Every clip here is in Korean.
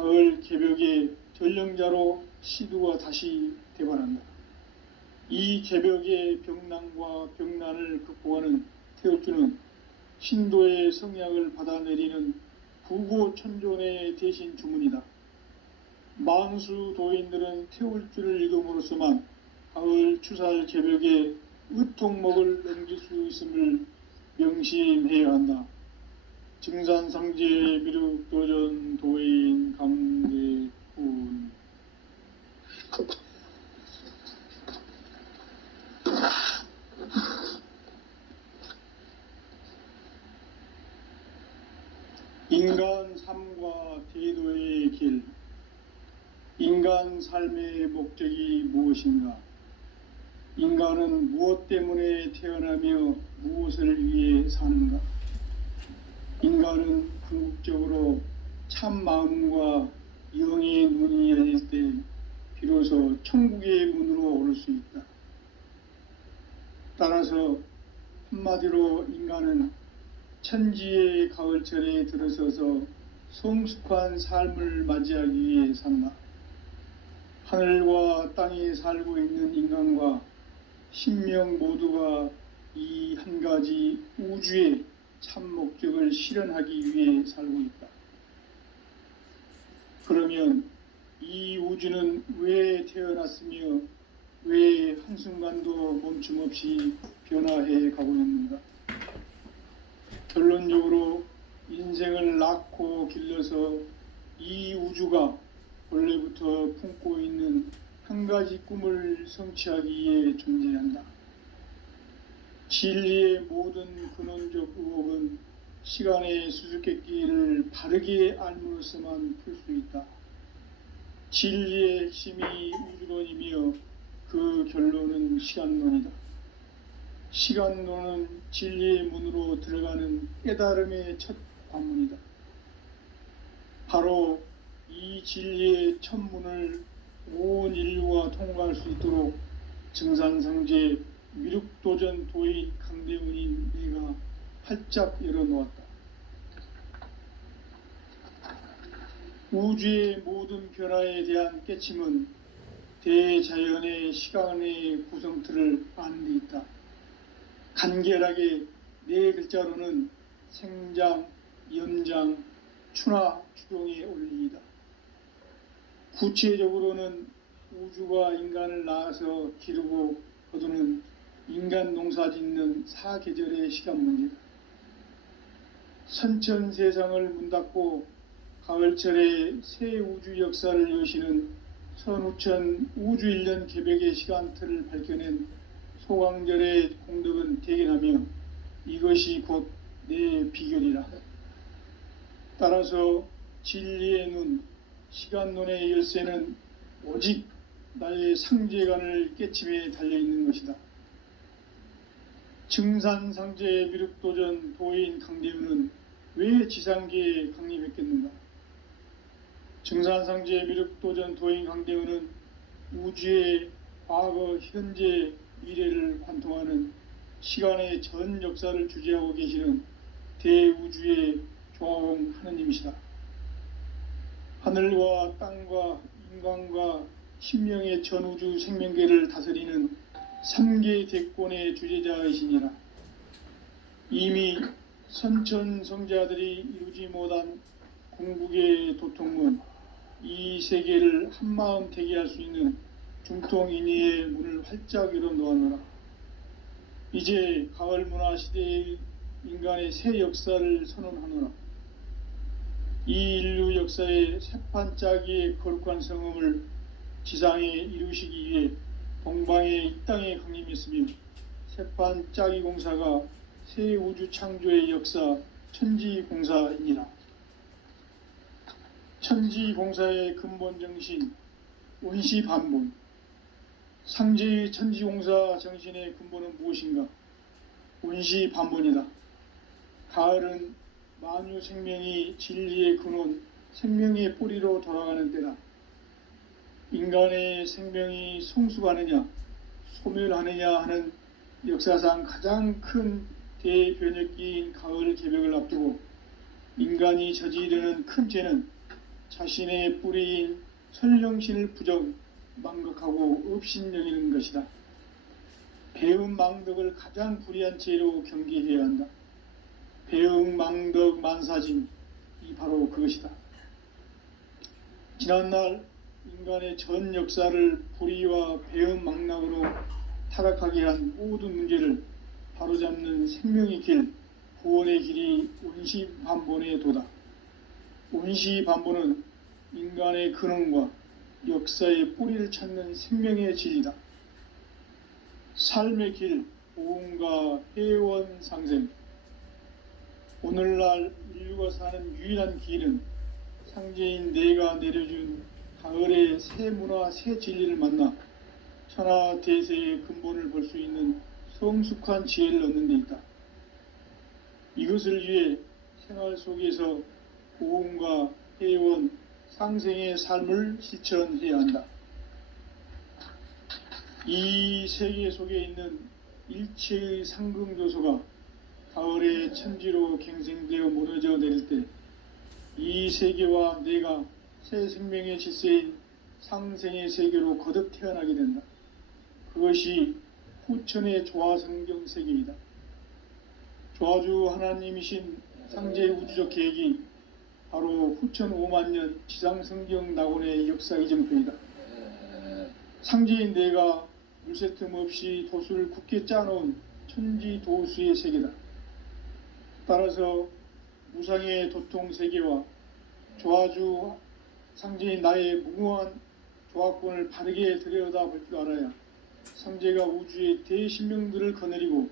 가을 개벽의 전령자로 시두가 다시 되관한다. 이 개벽의 병난과 병난을 극복하는 태울주는 신도의 성약을 받아내리는 부고천존의 대신 주문이다. 만수 도인들은 태울주를 읽음으로써만 가을 추살 개벽의 의통목을 넘길 수 있음을 명심해야 한다. 증산상제 미륵도전 도인 강대훈. 인간 삶과 대도의 길. 인간 삶의 목적이 무엇인가? 인간은 무엇 때문에 태어나며 무엇을 위해 사는가? 인간은 궁극적으로 참 마음과 영의 눈이 열릴 때 비로소 천국의 문으로 오를 수 있다. 따라서 한마디로 인간은 천지의 가을철에 들어서서 성숙한 삶을 맞이하기 위해 산다. 하늘과 땅에 살고 있는 인간과 신명 모두가 이 한 가지 우주의 참 목적을 실현하기 위해 살고 있다. 그러면 이 우주는 왜 태어났으며 왜 한순간도 멈춤없이 변화해 가고 있는가? 결론적으로 인생을 낳고 길러서 이 우주가 원래부터 품고 있는 한 가지 꿈을 성취하기 위해 존재한다. 진리의 모든 근원적 의혹은 시간의 수수께끼를 바르게 알므로써만 풀 수 있다. 진리의 핵심이 우주론이며 그 결론은 시간론이다. 시간론은 진리의 문으로 들어가는 깨달음의 첫 관문이다. 바로 이 진리의 첫 문을 온 인류가 통과할 수 있도록 증산상제 미륵도전 도인 강대훈인 내가 활짝 열어놓았다. 우주의 모든 변화에 대한 깨침은 대자연의 시간의 구성틀을 아는 데 있다. 간결하게 네 글자로는 생장, 연장, 추나 추동의 원리이다. 구체적으로는 우주가 인간을 낳아서 기르고 거두는 인간 농사 짓는 사계절의 시간 문제다. 선천 세상을 문 닫고 가을철에 새 우주 역사를 여시는 선우천 우주 1년 개벽의 시간틀을 밝혀낸 소강절의 공덕은 대견하며 이것이 곧 내 비결이라. 따라서 진리의 눈, 시간론의 열쇠는 오직 나의 상제관을 깨침에 달려있는 것이다. 증산상제 미륵도전 도인 강대훈은 왜 지상계에 강림했겠는가? 증산상제 미륵도전 도인 강대훈은 우주의 과거, 현재, 미래를 관통하는 시간의 전 역사를 주재하고 계시는 대우주의 조화홍 하느님이시다. 하늘과 땅과 인간과 신명의 전우주 생명계를 다스리는 3계 대권의 주재자이시니라. 이미 선천성자들이 이루지 못한 궁극의 도통문, 이 세계를 한마음 되게 할 수 있는 중통인의의 문을 활짝 열어놓았노라. 이제 가을 문화 시대의 인간의 새 역사를 선언하노라. 이 인류 역사의 새판짜기의 거룩한 성음을 지상에 이루시기 위해 동방의 이 땅에 강림했으며 새판짜기 공사가 새 우주 창조의 역사 천지공사이니라. 천지공사의 근본 정신 원시반본. 상제의 천지공사 정신의 근본은 무엇인가? 원시반본이다. 가을은 만유 생명이 진리의 근원, 생명의 뿌리로 돌아가는 때다. 인간의 생명이 성숙하느냐, 소멸하느냐 하는 역사상 가장 큰 대변혁기인 가을 개벽을 앞두고 인간이 저지르는 큰 죄는 자신의 뿌리인 설령신을 부정, 망각하고 업신여기는 것이다. 배음 망덕을 가장 불의한 죄로 경계해야 한다. 배음 망덕 만사짐이 바로 그것이다. 지난날 인간의 전 역사를 불의와 배음 망락으로 타락하게 한 모든 문제를 바로잡는 생명의 길, 구원의 길이 온시반본의 도다. 온시반본은 인간의 근원과 역사의 뿌리를 찾는 생명의 진리다. 삶의 길, 보험과 회원 상생. 오늘날 인류가 사는 유일한 길은 상제인 내가 내려준 가을의 새 문화, 새 진리를 만나 천하 대세의 근본을 볼 수 있는 성숙한 지혜를 얻는 데 있다. 이것을 위해 생활 속에서 보험과 회원, 상생의 삶을 실천해야 한다. 이 세계 속에 있는 일체의 상금요소가 가을의 천지로 갱생되어 무너져 내릴 때 이 세계와 내가 새 생명의 질서인 상생의 세계로 거듭 태어나게 된다. 그것이 후천의 조화성경 세계이다. 조화주 하나님이신 상제의 우주적 계획이 바로 후천 5만년 지상성경 낙원의 역사 이정표이다. 상제인 내가 물새 틈 없이 도수를 굳게 짜놓은 천지 도수의 세계다. 따라서 무상의 도통 세계와 조화주 상제인 나의 무궁한 조화권을 바르게 들여다볼 줄 알아야 상제가 우주의 대신명들을 거느리고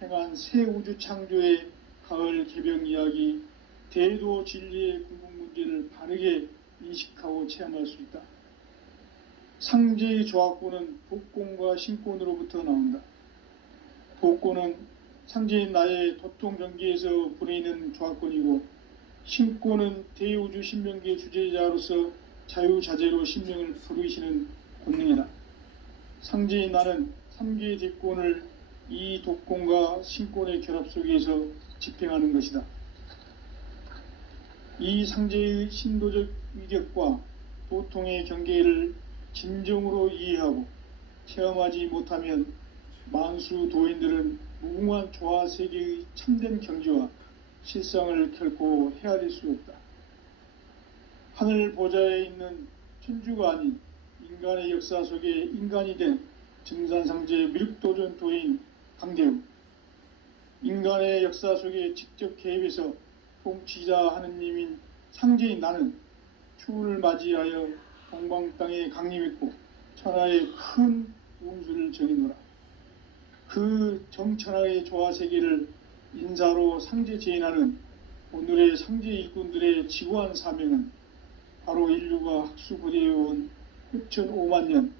행한 새 우주 창조의 가을 개병 이야기, 대도 진리의 궁극 문제를 바르게 인식하고 체험할 수 있다. 상제의 조화권은 복권과 신권으로부터 나온다. 복권은 상제인 나의 도통 경계에서 부리는 조화권이고, 신권은 대우주 신명기의 주제자로서 자유자재로 신명을 부르시는 권능이다. 상제인 나는 3개의 뒷권을 이 독권과 신권의 결합 속에서 집행하는 것이다. 이 상제의 신도적 위력과 도통의 경계를 진정으로 이해하고 체험하지 못하면 만수 도인들은 무궁한 조화 세계의 참된 경지와 실상을 결코 헤아릴 수 없다. 하늘 보좌에 있는 천주가 아닌 인간의 역사 속에 인간이 된 증산상제 미륵도전 도인 강대우, 인간의 역사 속에 직접 개입해서 통치자 하느님인 상제인 나는 추운을 맞이하여 동방 땅에 강림했고 천하의 큰 운수를 정해노라. 그 정천하의 조화 세계를 인사로 상제 제인하는 오늘의 상제 일꾼들의 지구한 사명은 바로 인류가 학수고대해온 후천 5만년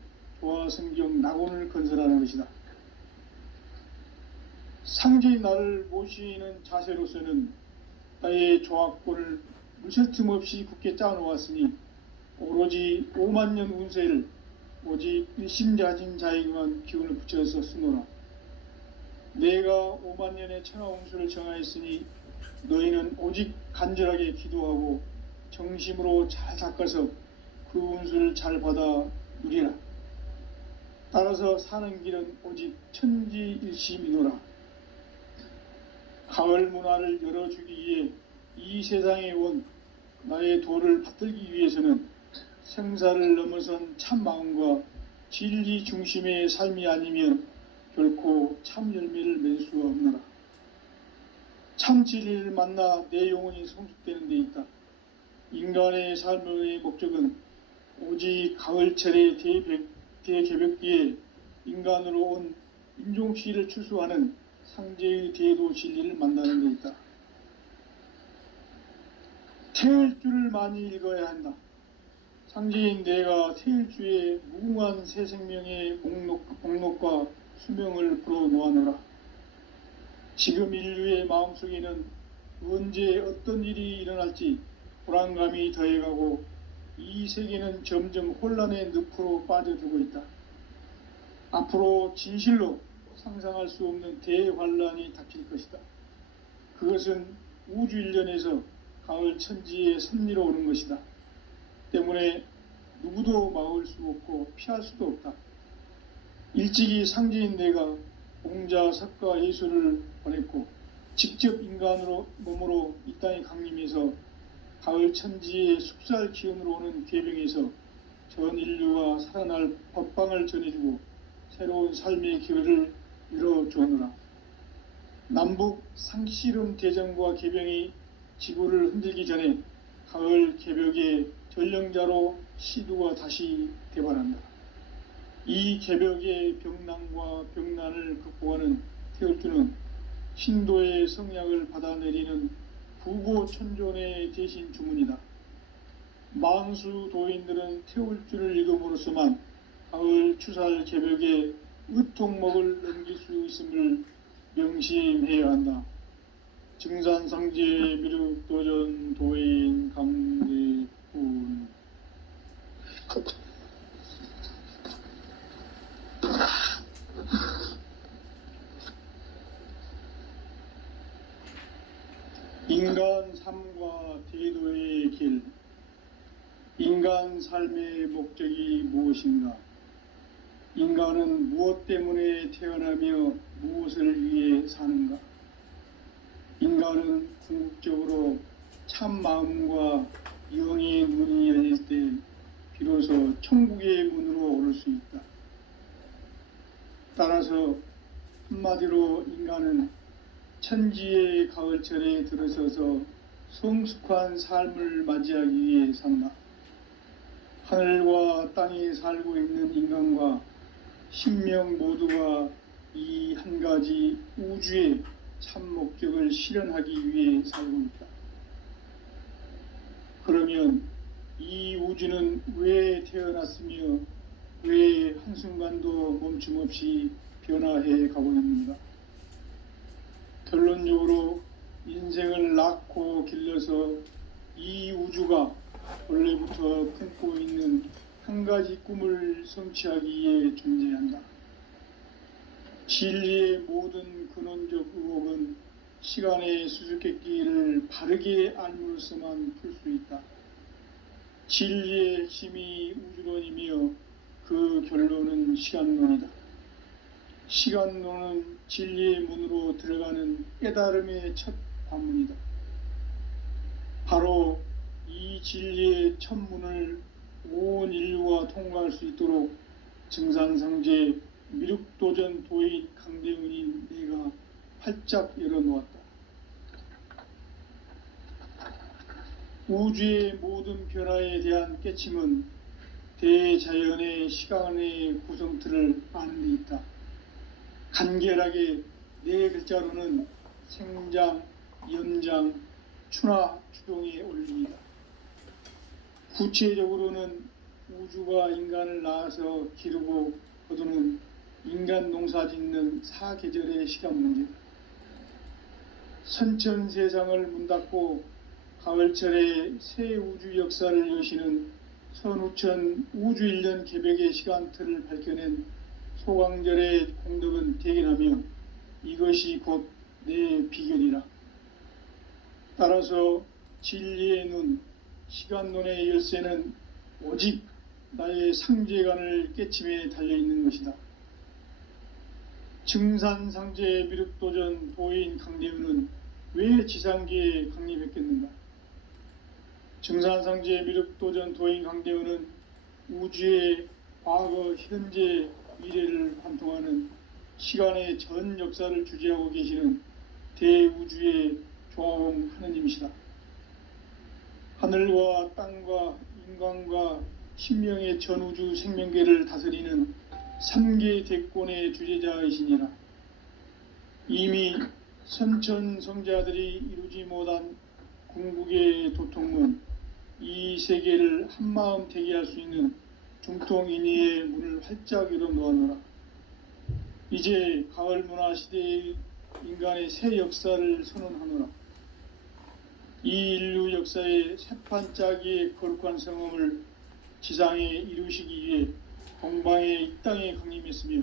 조화성경 낙원을 건설하는 것이다. 상제인 나를 모시는 자세로서는 나의 조화권을 물샐 틈 없이 굳게 짜놓았으니 오로지 5만년 운세를 오직 일심자진 자에게만 기운을 붙여서 쓰노라. 내가 5만년의 천하 운수를 정하였으니 너희는 오직 간절하게 기도하고 정심으로 잘 닦아서 그 운수를 잘 받아 누리라. 따라서 사는 길은 오직 천지일심이노라. 가을 문화를 열어주기 위해 이 세상에 온 나의 도를 받들기 위해서는 생사를 넘어선 참 마음과 진리 중심의 삶이 아니면 결코 참 열매를 맺을 수가 없노라. 참 진리를 만나 내 영혼이 성숙되는 데 있다. 인간의 삶의 목적은 오직 가을철의 대개벽기에 인간으로 온 인종시를 추수하는 상제의 대도 진리를 만나는 데 있다. 태일주를 많이 읽어야 한다. 상제인 내가 태일주의 무궁한 새 생명의 목록과 수명을 풀어놓아노라. 지금 인류의 마음속에는 언제 어떤 일이 일어날지 불안감이 더해가고 이 세계는 점점 혼란의 늪으로 빠져들고 있다. 앞으로 진실로 상상할 수 없는 대환란이 닥칠 것이다. 그것은 우주 일련에서 가을 천지의 섭리로 오는 것이다. 때문에 누구도 막을 수 없고 피할 수도 없다. 일찍이 상제인 내가 공자, 석가, 예수를 보냈고 직접 인간으로 몸으로 이 땅에 강림해서 가을 천지의 숙살 기운으로 오는 괴병에서 전 인류가 살아날 법방을 전해주고 새로운 삶의 기회를 열어주느라. 남북 상씨름 대전과 개병이 지구를 흔들기 전에 가을 개벽의 전령자로 시두가 다시 대발한다. 이 개벽의 병난과 병난을 극복하는 태울주는 신도의 성약을 받아내리는 부고천존의 대신 주문이다. 만수 도인들은 태울주를 읽음으로써만 가을 추살 개벽의 의통목을 넘길 수 있음을 명심해야 한다. 증산상제 미륵도전 도인 강대훈. 인간 삶과 대도의 길. 인간 삶의 목적이 무엇인가? 인간은 무엇 때문에 태어나며 무엇을 위해 사는가? 인간은 궁극적으로 참 마음과 영의 문이 열릴 때 비로소 천국의 문으로 오를 수 있다. 따라서 한마디로 인간은 천지의 가을철에 들어서서 성숙한 삶을 맞이하기 위해 산다. 하늘과 땅에 살고 있는 인간과 신명 모두가 이 한 가지 우주의 참 목적을 실현하기 위해 살고 있다. 그러면 이 우주는 왜 태어났으며 왜 한순간도 멈춤없이 변화해 가고 있는가? 결론적으로 인생을 낳고 길러서 이 우주가 원래부터 품고 있는 한 가지 꿈을 성취하기 위해 존재한다. 진리의 모든 근원적 의혹은 시간의 수수께끼를 바르게 알므로서만 풀 수 있다. 진리의 핵심이 우주론이며 그 결론은 시간론이다. 시간론은 진리의 문으로 들어가는 깨달음의 첫 관문이다. 바로 이 진리의 첫 문을 온 인류가 통과할 수 있도록 증산상제 미륵도전 도인 강대훈인 내가 활짝 열어놓았다. 우주의 모든 변화에 대한 깨침은 대자연의 시간의 구성틀을 아는 데 있다. 간결하게 네 글자로는 생장, 연장, 추나 추동의 원리이다. 구체적으로는 우주가 인간을 낳아서 기르고 거두는 인간 농사 짓는 사계절의 시간 문제다. 선천세상을 문 닫고 가을철에 새 우주 역사를 여시는 선우천 우주 1년 개벽의 시간틀을 밝혀낸 소강절의 공덕은 대견하며 이것이 곧 내 비결이라. 따라서 진리의 눈, 시간론의 열쇠는 오직 나의 상제관을 깨침에 달려있는 것이다. 증산상제 미륵도전 도인 강대훈은 왜 지상계에 강림했겠는가? 증산상제 미륵도전 도인 강대훈은 우주의 과거, 현재, 미래를 관통하는 시간의 전 역사를 주재하고 계시는 대우주의 조화음 하느님이시다. 하늘과 땅과 인간과 신명의 전우주 생명계를 다스리는 3계 대권의 주재자이시니라. 이미 선천성자들이 이루지 못한 궁극의 도통문, 이 세계를 한마음 되게 할 수 있는 중통인의의 문을 활짝 열어놓아노라. 이제 가을 문화 시대의 인간의 새 역사를 선언하노라. 이 인류 역사의 새판 짜기의 거룩한 성험을 지상에 이루시기 위해 동방의 이 땅에 강림했으며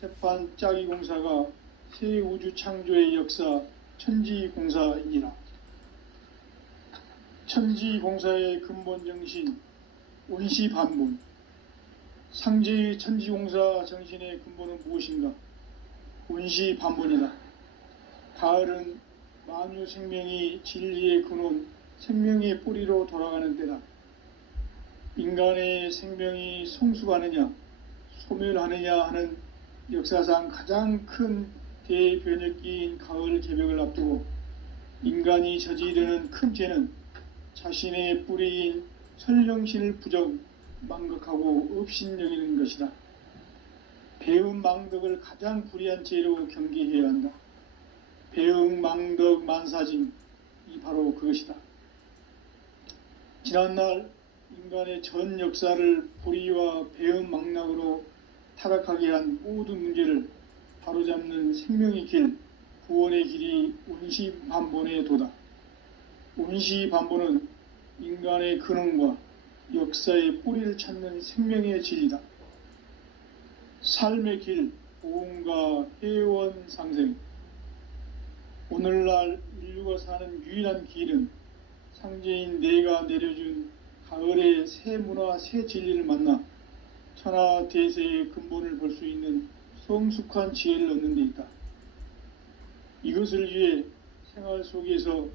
새판 짜기 공사가 새 우주 창조의 역사 천지공사이니라. 천지공사의 근본 정신, 원시반본, 상제의 천지공사 정신의 근본은 무엇인가? 원시반본이다. 가을은 만유 생명이 진리의 근원, 생명의 뿌리로 돌아가는 때다. 인간의 생명이 성숙하느냐, 소멸하느냐 하는 역사상 가장 큰 대변혁기인 가을 개벽을 앞두고 인간이 저지르는 큰 죄는 자신의 뿌리인 설령신을 부정, 망극하고 업신여기는 것이다. 배음 망덕을 가장 불의한 죄로 경계해야 한다. 배음 망덕 만사징, 이 바로 그것이다. 지난날 인간의 전 역사를 불의와 배음 망락으로 타락하게 한 모든 문제를 바로잡는 생명의 길, 구원의 길이 원시반본의 도다. 원시반본은 인간의 근원과 역사의 뿌리를 찾는 생명의 진리다. 삶의 길, 보응과 회원 상생. 오늘날 인류가 사는 유일한 길은 상제인 내가 내려준 가을의 새 문화, 새 진리를 만나 천하 대세의 근본을 볼 수 있는 성숙한 지혜를 얻는 데 있다. 이것을 위해 생활 속에서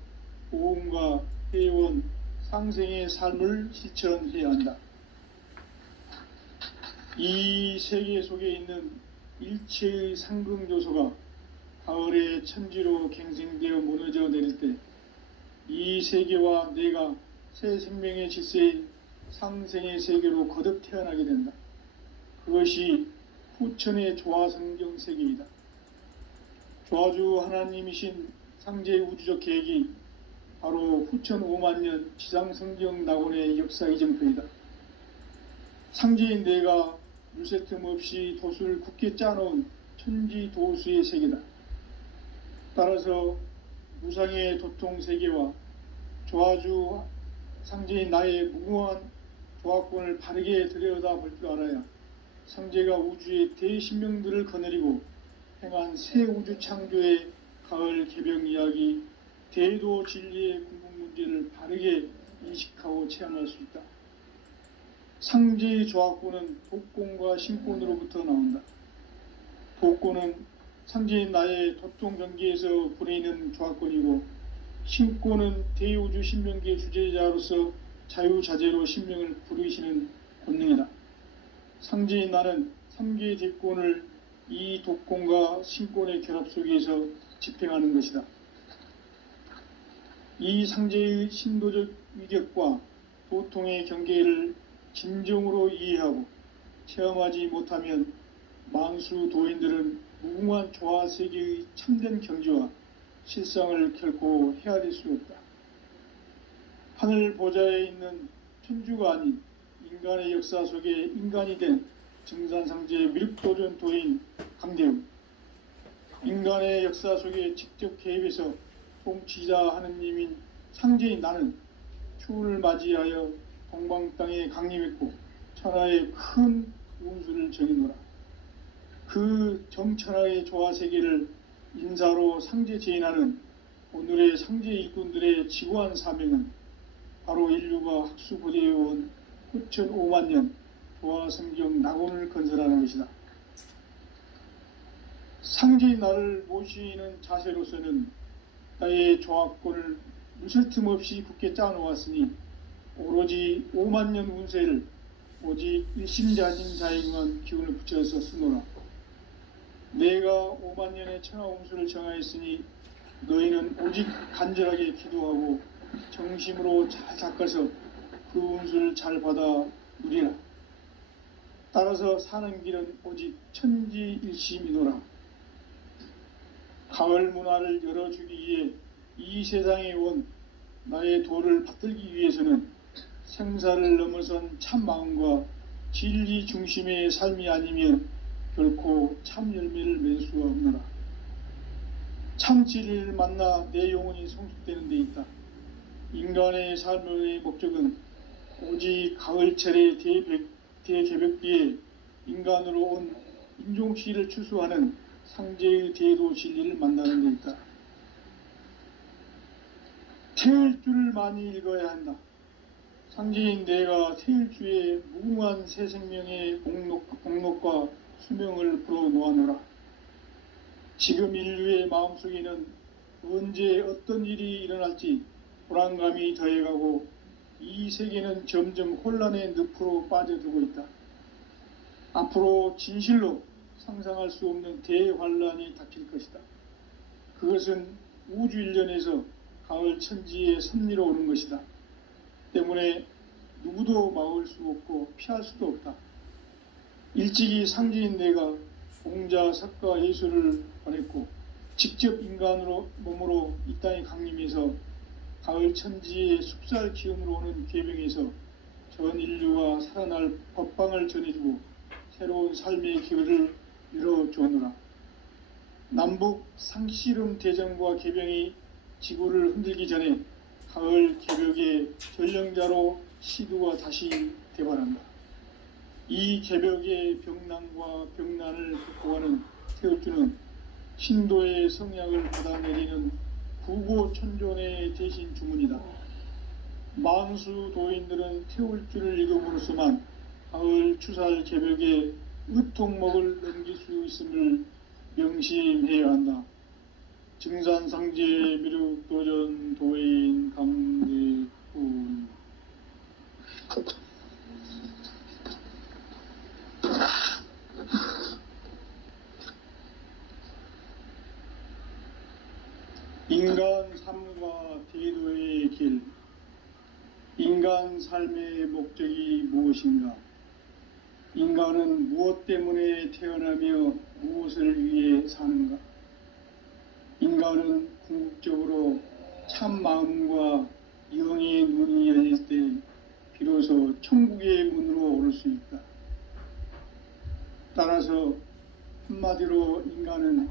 보응과 회원, 상생의 삶을 실천해야 한다. 이 세계 속에 있는 일체의 상금 요소가 가을의 천지로 갱생되어 무너져 내릴 때 이 세계와 내가 새 생명의 질서인 상생의 세계로 거듭 태어나게 된다. 그것이 후천의 조화성경 세계이다. 조화주 하나님이신 상제의 우주적 계획이 바로 후천 5만년 지상성경 낙원의 역사 이정표이다. 상제인 내가 물새 틈 없이 도수를 굳게 짜놓은 천지 도수의 세계다. 따라서 무상의 도통 세계와 조화주 상제인 나의 무궁한 조화권을 바르게 들여다볼 줄 알아야 상제가 우주의 대신명들을 거느리고 행한 새 우주 창조의 가을 개벽 이야기, 대도 진리의 궁극 문제를 바르게 인식하고 체험할 수 있다. 상제의 조화권은 복권과 신권으로부터 나온다. 복권은 상제인 나의 도통 경계에서 부리는 조화권이고, 신권은 대우주 신명기의 주제자로서 자유자재로 신명을 부르시는 권능이다. 상제인 나는 3개의 뒷권을 이 독권과 신권의 결합 속에서 집행하는 것이다. 이 상제의 신도적 위격과 도통의 경계를 진정으로 이해하고 체험하지 못하면 만수 도인들은 무궁한 조화 세계의 참된 경지와 실상을 결코 헤아릴 수 없다. 하늘 보좌에 있는 천주가 아닌 인간의 역사 속에 인간이 된 증산상제의 미륵도전 도인 강대웅, 인간의 역사 속에 직접 개입해서 통치자 하느님인 상제인 나는 추운을 맞이하여 동방 땅에 강림했고 천하의 큰 운수를 정해노라. 그 정천하의 조화세계를 인사로 상제 제인하는 오늘의 상제 일꾼들의 지구한 사명은 바로 인류가 학수고대해온 후천 5만년 조화성경 낙원을 건설하는 것이다. 상제인 나를 모시는 자세로서는 나의 조화권을 무술 틈 없이 굳게 짜놓았으니 오로지 5만년 운세를 오직 일심자진 자에게만 기운을 붙여서 쓰노라. 내가 5만년의 천하 운수를 정하였으니 너희는 오직 간절하게 기도하고 정심으로 잘 닦아서 그 운수를 잘 받아 누리라. 따라서 사는 길은 오직 천지일심이노라. 가을 문화를 열어주기 위해 이 세상에 온 나의 도를 받들기 위해서는 생사를 넘어선 참 마음과 진리 중심의 삶이 아니면 결코 참 열매를 맺을 수가 없노라. 참 진리를 만나 내 영혼이 성숙되는 데 있다. 인간의 삶의 목적은 오직 가을철의 대개벽기에 인간으로 온 인종시를 추수하는 상제의 대도 진리를 만나는 데 있다. 태을 줄을 많이 읽어야 한다. 상제인 내가 태일주의 무궁한 새 생명의 공록과 수명을 불어놓아노라. 지금 인류의 마음속에는 언제 어떤 일이 일어날지 불안감이 더해가고 이 세계는 점점 혼란의 늪으로 빠져들고 있다. 앞으로 진실로 상상할 수 없는 대환란이 닥칠 것이다. 그것은 우주 일련에서 가을 천지의 섭리로 오는 것이다. 때문에 누구도 막을 수 없고 피할 수도 없다. 일찍이 상제인 내가 공자, 석가, 예수를 보냈고 직접 인간으로 몸으로 이 땅에 강림해서 가을 천지의 숲살 기운으로 오는 계병에서 전 인류가 살아날 법방을 전해주고 새로운 삶의 기회를 열어주었노라. 남북 상씨름 대전과 계병이 지구를 흔들기 전에 가을 개벽의 전령자로 시두가 다시 대발한다. 이 개벽의 병난과 병난을 극복하는 태울주는 신도의 성약을 받아내리는 구고천존의 대신 주문이다. 만수 도인들은 태울주를 읽음으로써만 가을 추살 개벽의 의통목을 넘길 수 있음을 명심해야 한다. 증산상제 미륵도전 도인 강대훈. 인간 삶과 대도의 길. 인간 삶의 목적이 무엇인가? 인간은 무엇 때문에 태어나며 무엇을 위해 사는가? 인간은 궁극적으로 참 마음과 영의 눈이 열릴 때 비로소 천국의 문으로 오를 수 있다. 따라서 한마디로 인간은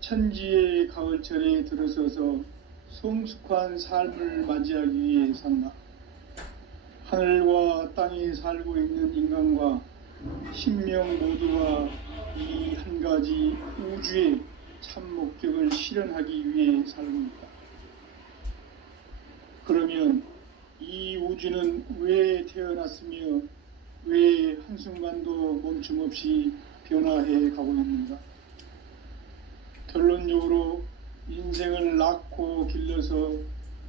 천지의 가을철에 들어서서 성숙한 삶을 맞이하기 위해 산다. 하늘과 땅에 살고 있는 인간과 신명 모두가 이 한 가지 우주의 참 목적을 실현하기 위해 살고 있다. 그러면 이 우주는 왜 태어났으며 왜 한순간도 멈춤 없이 변화해 가고 있는가? 결론적으로 인생을 낳고 길러서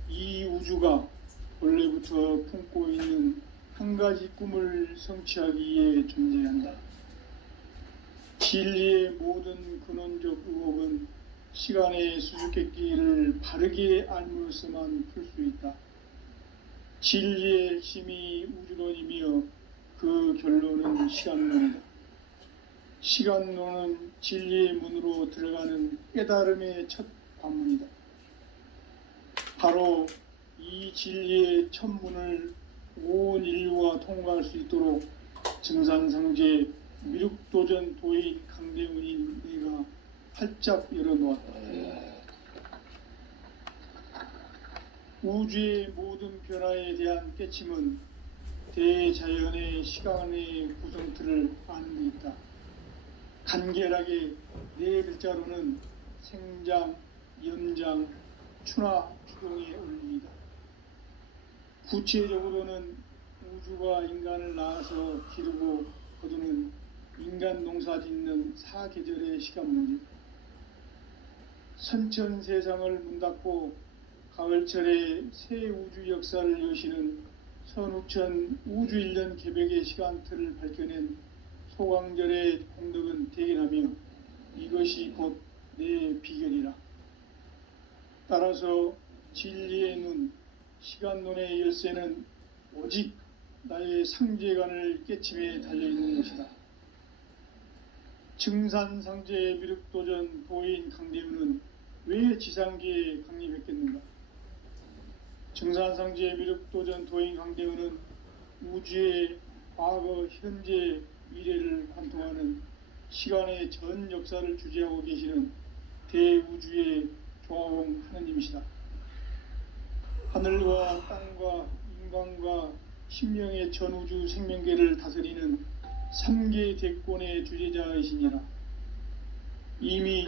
이 우주가 원래부터 품고 있는 한 가지 꿈을 성취하기 위해 존재한다. 진리의 모든 근원적 의혹은 시간의 수수께끼를 바르게 알므로서만 풀 수 있다. 진리의 핵심이 우주론이며 그 결론은 시간론이다. 시간론은 진리의 문으로 들어가는 깨달음의 첫 관문이다. 바로 이 진리의 첫 문을 온 인류가 통과할 수 있도록 증산상제 미륵도전 도인 강대훈인 내가 활짝 열어놓았다. 우주의 모든 변화에 대한 깨침은 대자연의 시간의 구성틀을 아는 데 있다. 간결하게 네 글자로는 생장, 연장, 추나 추동의 원리이다. 구체적으로는 우주가 인간을 낳아서 기르고 거두는 인간 농사 짓는 사계절의 시간 문제. 선천 세상을 문닫고 가을철에 새 우주 역사를 여시는 선우천 우주 일년 개벽의 시간틀을 밝혀낸 소강절의 공덕은 대견하며 이것이 곧 내 비결이라. 따라서 진리의 눈, 시간론의 열쇠는 오직 나의 상제관을 깨침에 달려있는 것이다. 증산상제 미륵도전 도인 강대훈은 왜 지상계에 강림했겠는가? 증산상제 미륵도전 도인 강대훈은 우주의 과거, 현재, 미래를 관통하는 시간의 전 역사를 주재하고 계시는 대우주의 조화홍 하느님이시다. 하늘과 땅과 인간과 신명의 전우주 생명계를 다스리는 3계 대권의 주제자이시니라. 이미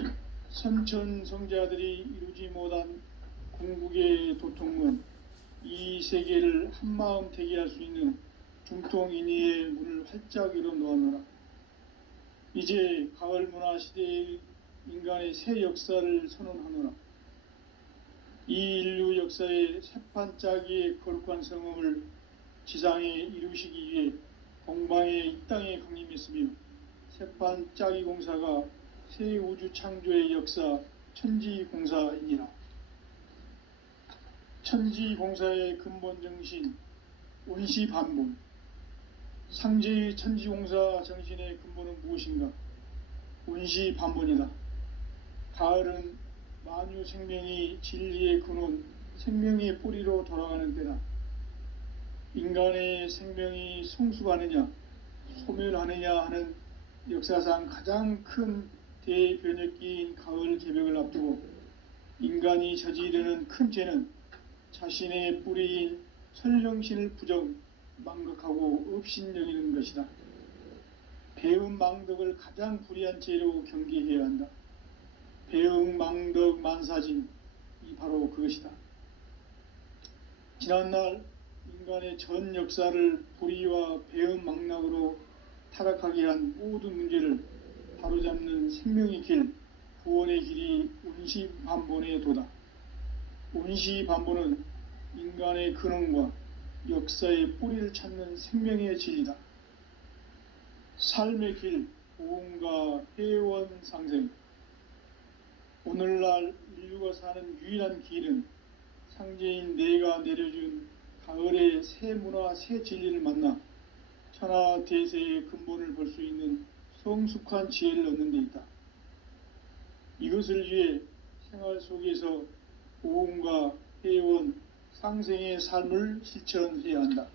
선천성자들이 이루지 못한 궁극의 도통은 이 세계를 한마음 되게 할 수 있는 중통인의의 문을 활짝 열어 놓아노라. 이제 가을 문화 시대의 인간의 새 역사를 선언하노라. 이 인류 역사의 새판짜기의 거룩한 성음을 지상에 이루시기 위해 공방에 이 땅에 강림했으며 새판짜기 공사가 새 우주 창조의 역사 천지공사이니라. 천지공사의 근본 정신 운시반본. 상제의 천지공사 정신의 근본은 무엇인가? 운시반본이다. 가을은 만유 생명이 진리의 근원, 생명의 뿌리로 돌아가는 때다. 인간의 생명이 성숙하느냐, 소멸하느냐 하는 역사상 가장 큰 대변혁기인 가을 개벽을 앞두고 인간이 저지르는 큰 죄는 자신의 뿌리인 설령신을 부정, 망각하고 업신여기는 것이다. 배음 망덕을 가장 불의한 죄로 경계해야 한다. 배음 망덕 만사진이 바로 그것이다. 지난날 인간의 전 역사를 불의와 배음 망락으로 타락하게 한 모든 문제를 바로잡는 생명의 길, 구원의 길이 운시반본의 도다. 운시반본은 인간의 근원과 역사의 뿌리를 찾는 생명의 진리다. 삶의 길, 보험과 회원 상생. 오늘날 인류가 사는 유일한 길은 상제인 내가 내려준 가을의 새 문화, 새 진리를 만나 천하 대세의 근본을 볼 수 있는 성숙한 지혜를 얻는 데 있다. 이것을 위해 생활 속에서 보험과 회원, 상생의 삶을 실천해야 한다.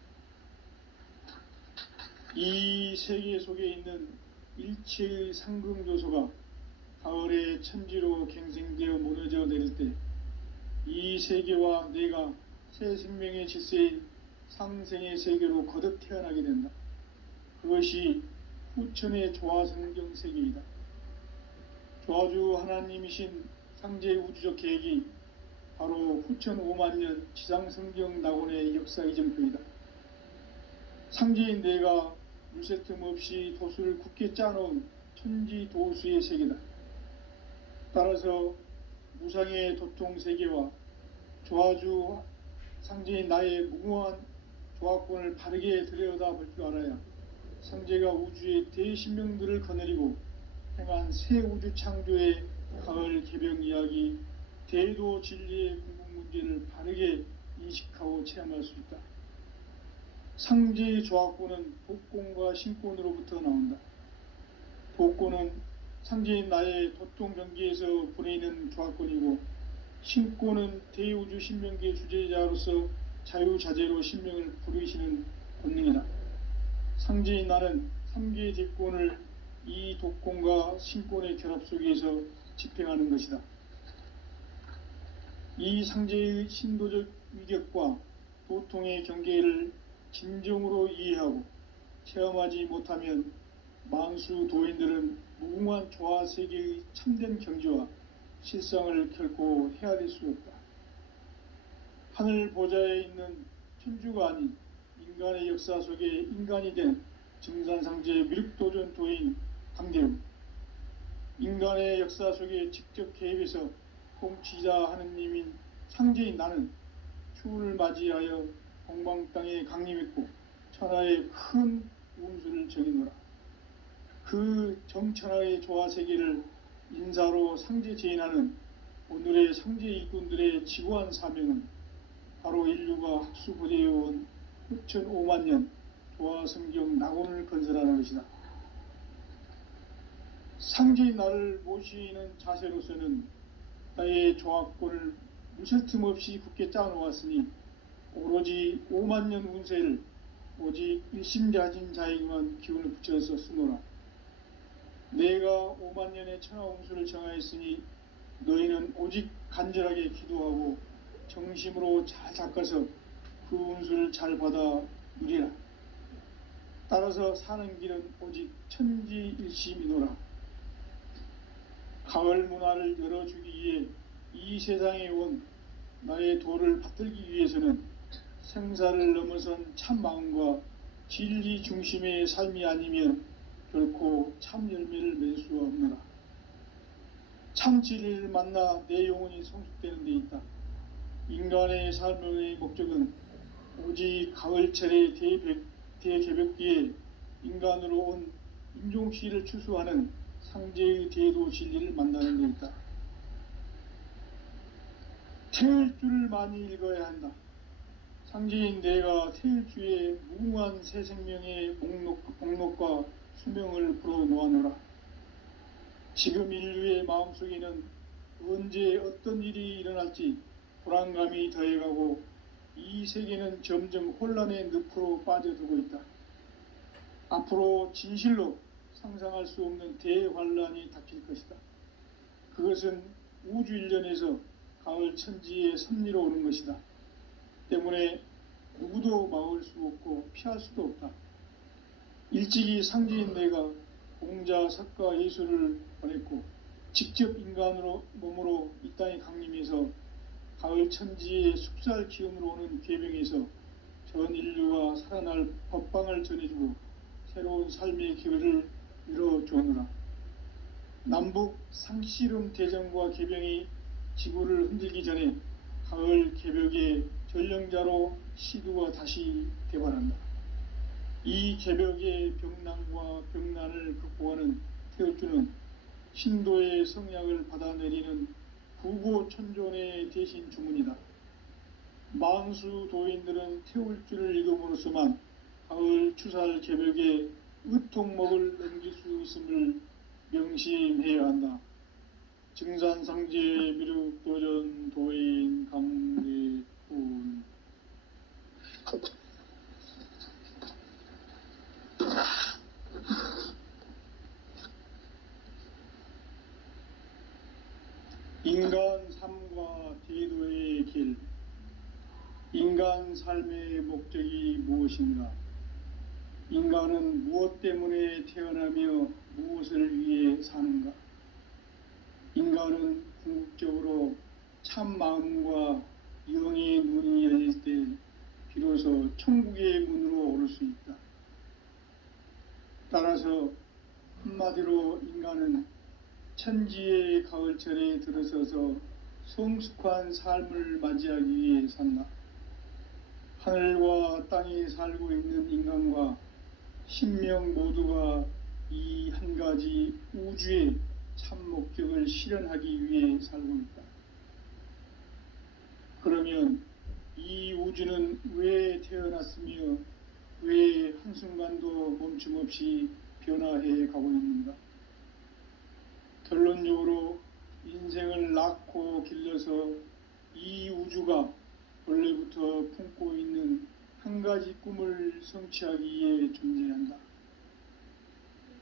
이 세계 속에 있는 일체의 상승조소가 가을의 천지로 갱생되어 무너져 내릴 때 이 세계와 내가 새 생명의 질서인 상생의 세계로 거듭 태어나게 된다. 그것이 후천의 조화성경 세계이다. 조화주 하나님이신 상제의 우주적 계획이 바로 후천 5만년 지상성경 낙원의 역사 이정표이다. 상제인 내가 물새 틈 없이 도수를 굳게 짜놓은 천지도수의 세계다. 따라서 무상의 도통세계와 조화주 상제인 나의 무궁한 조화권을 바르게 들여다볼 줄 알아야 상제가 우주의 대신명들을 거느리고 행한 새 우주 창조의 가을 개벽 이야기, 대도 진리의 궁극 문제를 바르게 인식하고 체험할 수 있다. 상제의 조화권은 복권과 신권으로부터 나온다. 복권은 상제인 나의 도통 경계에서 보내는 조화권이고, 신권은 대우주 신명계 주제자로서 자유자재로 신명을 부르시는 권능이다. 상제인 나는 3개의 대권을 이 독권과 신권의 결합 속에서 집행하는 것이다. 이 상제의 신도적 위격과 도통의 경계를 진정으로 이해하고 체험하지 못하면 만수 도인들은 무궁한 조화세계의 참된 경지와 실상을 결코 헤아릴 수 없다. 하늘 보좌에 있는 천주가 아닌 인간의 역사 속에 인간이 된 증산상제 미륵도전 도인 강대웅, 인간의 역사 속에 직접 개입해서 통치자 하느님인 상제인 나는 추운을 맞이하여 공방 땅에 강림했고 천하의 큰 운수를 정해노라. 그 정천하의 조화세계를 인사로 상제 제인하는 오늘의 상제 일꾼들의 지고한 사명은 바로 인류가 학수고대해온 후천 5만년 조화성경 낙원을 건설하는 것이다. 상제인 나를 모시는 자세로서는 나의 조화권을 무실 틈 없이 굳게 짜놓았으니 오로지 5만년 운세를 오직 일심자진 자에게만 기운을 붙여서 쓰노라. 내가 5만년의 천하 운수를 정하였으니 너희는 오직 간절하게 기도하고 정심으로 잘 닦아서 그 운수를 잘 받아 누리라. 따라서 사는 길은 오직 천지일심이노라. 가을 문화를 열어주기 위해 이 세상에 온 나의 도를 받들기 위해서는 생사를 넘어선 참 마음과 진리 중심의 삶이 아니면 결코 참 열매를 맺을 수가 없노라. 참 진리를 만나 내 영혼이 성숙되는 데 있다. 인간의 삶의 목적은 오직 가을철의 대개벽기에 인간으로 온 인종씨를 추수하는 상제의 대도 진리를 만나는 데 있다. 태일주를 많이 읽어야 한다. 상제인 내가 태일주의 무궁한 새 생명의 목록과 수명을 불어놓아노라. 지금 인류의 마음속에는 언제 어떤 일이 일어날지 불안감이 더해가고 이 세계는 점점 혼란의 늪으로 빠져들고 있다. 앞으로 진실로 상상할 수 없는 대환란이 닥칠 것이다. 그것은 우주 일련에서 가을 천지의 섭리로 오는 것이다. 때문에 누구도 막을 수 없고 피할 수도 없다. 일찍이 상제인 내가 공자, 석가, 예수를 보냈고 직접 인간으로 몸으로 이 땅에 강림해서 가을 천지의 숙살 기운으로 오는 계명에서 전 인류가 살아날 법방을 전해주고 새로운 삶의 기회를 열어주오노라. 남북 상씨름 대전과 계병이 지구를 흔들기 전에 가을 개벽의 전령자로 시두가 다시 개발한다. 이 개벽의 병난과 병난을 극복하는 태울주는 신도의 성약을 받아내리는 구고천존의 대신 주문이다. 만수 도인들은 태울주를 읽음으로써만 가을 추살 개벽의 의통목을 넘길 수 있음을 명심해야 한다. 증산상제 미륵도전 도인 강대훈. 인간 삶과 대도의 길. 인간 삶의 목적이 무엇인가? 인간은 무엇 때문에 태어나며 무엇을 위해 사는가? 인간은 궁극적으로 참 마음과 영의 눈이 열릴 때 비로소 천국의 문으로 오를 수 있다. 따라서 한마디로 인간은 천지의 가을철에 들어서서 성숙한 삶을 맞이하기 위해 산다. 하늘과 땅에 살고 있는 인간과 신명 모두가 이 한 가지 우주의 참 목적을 실현하기 위해 살고 있다. 그러면 이 우주는 왜 태어났으며 왜 한순간도 멈춤 없이 변화해 가고 있는가? 결론적으로 인생을 낳고 길러서 이 우주가 원래부터 품고 있는 한 가지 꿈을 성취하기 위해 존재한다.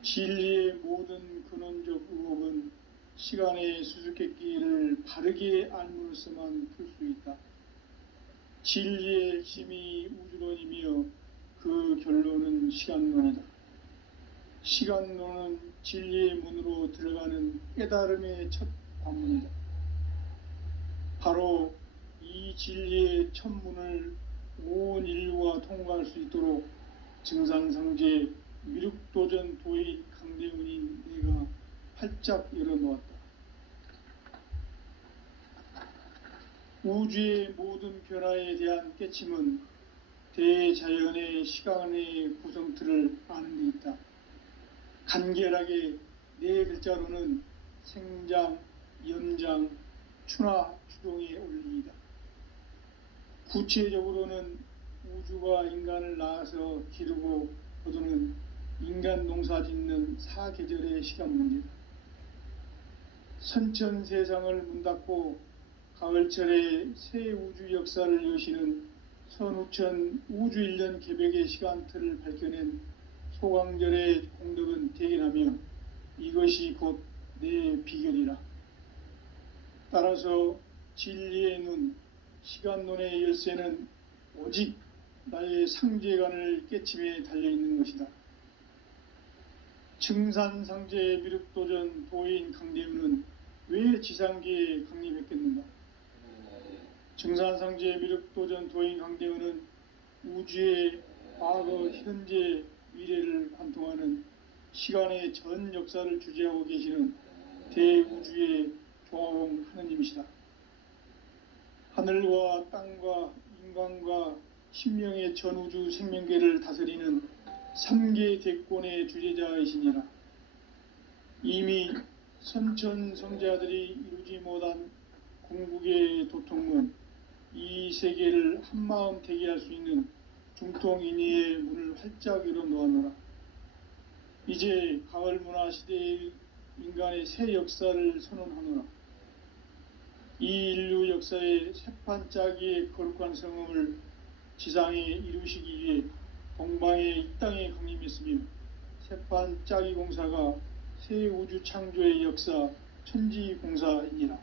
진리의 모든 근원적 의혹은 시간의 수수께끼를 바르게 알므로서만 풀 수 있다. 진리의 핵심이 우주론이며 그 결론은 시간론이다. 시간론은 진리의 문으로 들어가는 깨달음의 첫 관문이다. 바로 이 진리의 첫 문을 온 인류가 통과할 수 있도록 증산상제 미륵도전 도인 강대훈인 내가 활짝 열어놓았다. 우주의 모든 변화에 대한 깨침은 대자연의 시간의 구성틀을 아는 데 있다. 간결하게 네 글자로는 생장, 연장, 추나 추동의 원리이다. 구체적으로는 우주가 인간을 낳아서 기르고 거두는 인간 농사 짓는 사계절의 시간 문제다. 선천 세상을 문 닫고 가을철에 새 우주 역사를 여시는 선우천 우주 일년 개벽의 시간틀을 밝혀낸 소강절의 공덕은 대견하며 이것이 곧 내 비결이라. 따라서 진리의 눈, 시간론의 열쇠는 오직 나의 상제관을 깨침에 달려있는 것이다. 증산상제 미륵도전 도인 강대훈은 왜 지상계에 강림했겠는가? 증산상제 미륵도전 도인 강대훈은 우주의 과거, 현재, 미래를 관통하는 시간의 전 역사를 주재하고 계시는 대우주의 조화홍 하느님이시다. 하늘과 땅과 인간과 신명의 전우주 생명계를 다스리는 삼계 대권의 주재자이시니라. 이미 선천성자들이 이루지 못한 궁극의 도통은 이 세계를 한마음 되게 할 수 있는 중통인의의 문을 활짝 열어놓았노라. 이제 가을 문화 시대의 인간의 새 역사를 선언하노라. 이 인류 역사의 새판짜기의 거룩한 성음을 지상에 이루시기 위해 동방의 이 땅에 강림했으며 새판짜기 공사가 새 우주 창조의 역사 천지공사이니라.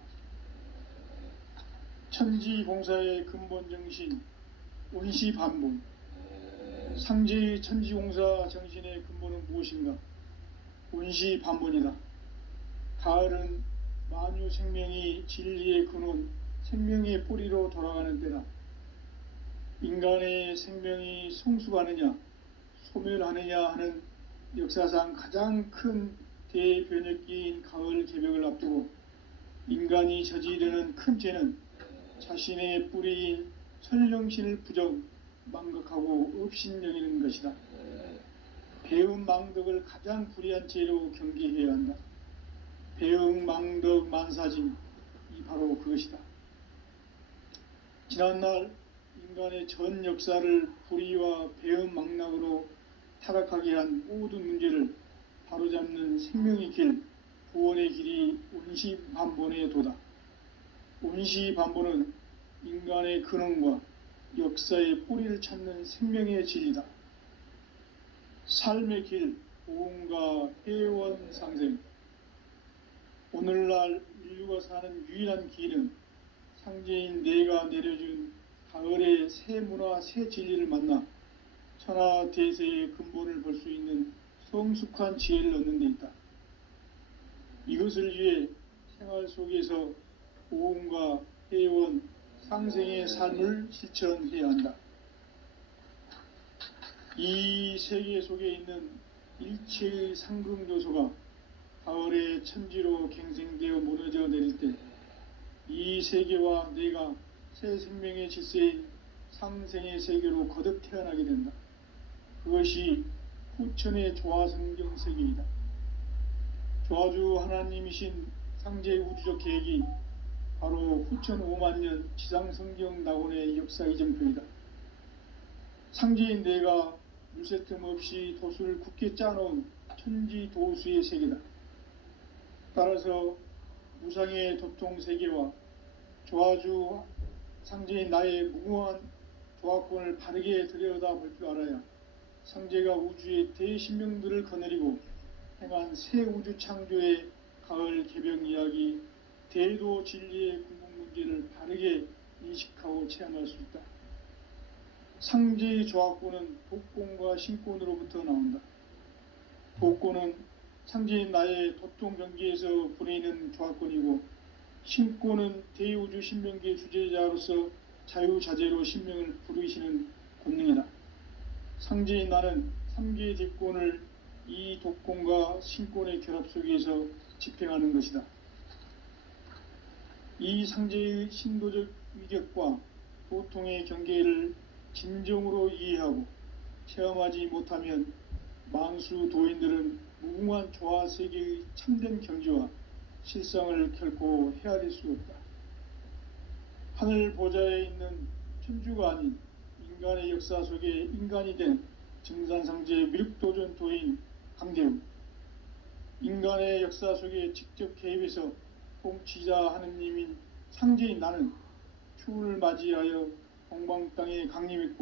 천지공사의 근본 정신 온시반본. 상제의 천지공사 정신의 근본은 무엇인가? 온시반본이다. 가을은 만유 생명이 진리의 근원, 생명의 뿌리로 돌아가는 때다. 인간의 생명이 성숙하느냐, 소멸하느냐 하는 역사상 가장 큰 대변혁기인 가을 개벽을 앞두고 인간이 저지르는 큰 죄는 자신의 뿌리인 설령신을 부정, 망각하고 업신여기는 것이다. 배음 망덕을 가장 불의한 죄로 경계해야 한다. 배음 망덕 만사짐이 바로 그것이다. 지난날 인간의 전 역사를 불의와 배음 망락으로 타락하게 한 모든 문제를 바로잡는 생명의 길, 구원의 길이 온시반본의 도다. 온시반본은 인간의 근원과 역사의 뿌리를 찾는 생명의 진리다. 삶의 길, 보험과 회원 상생. 오늘날 인류가 사는 유일한 길은 상제인 내가 내려준 가을의 새 문화, 새 진리를 만나 천하대세의 근본을 볼 수 있는 성숙한 지혜를 얻는 데 있다. 이것을 위해 생활 속에서 보험과 회원, 상생의 삶을 실천해야 한다. 이 세계 속에 있는 일체의 상금요소가 가을의 천지로 갱생되어 무너져 내릴 때 이 세계와 내가 새 생명의 질서인 상생의 세계로 거듭 태어나게 된다. 그것이 후천의 조화성경 세계이다. 조화주 하나님이신 상제의 우주적 계획이 바로 후천 5만년 지상성경 낙원의 역사 이정표이다. 상제인 내가 물새 틈 없이 도수를 굳게 짜놓은 천지도수의 세계다. 따라서 무상의 도통 세계와 조화주 상제인 나의 무궁한 조화권을 바르게 들여다볼 줄 알아야 상제가 우주의 대신명들을 거느리고 행한 새 우주 창조의 가을 개벽 이야기, 대도 진리의 궁극 문제를 바르게 인식하고 체험할 수 있다. 상제의 조화권은 독권과 신권으로부터 나온다. 독권은 상제인 나의 도통 경계에서 보내는 조화권이고, 신권은 대우주 신명계 주제자로서 자유자재로 신명을 부르시는 권능이다. 상제인 나는 3개의 대권을 이 독권과 신권의 결합 속에서 집행하는 것이다. 이 상제의 신도적 위격과 도통의 경계를 진정으로 이해하고 체험하지 못하면 만수 도인들은 무궁한 조화세계의 참된 경지와 실상을 결코 헤아릴 수 없다. 하늘 보좌에 있는 천주가 아닌 인간의 역사 속에 인간이 된 증산상제의 미륵도전 도인 강대우, 인간의 역사 속에 직접 개입해서 통치자 하느님인 상제인 나는 추운을 맞이하여 동방 땅에 강림했고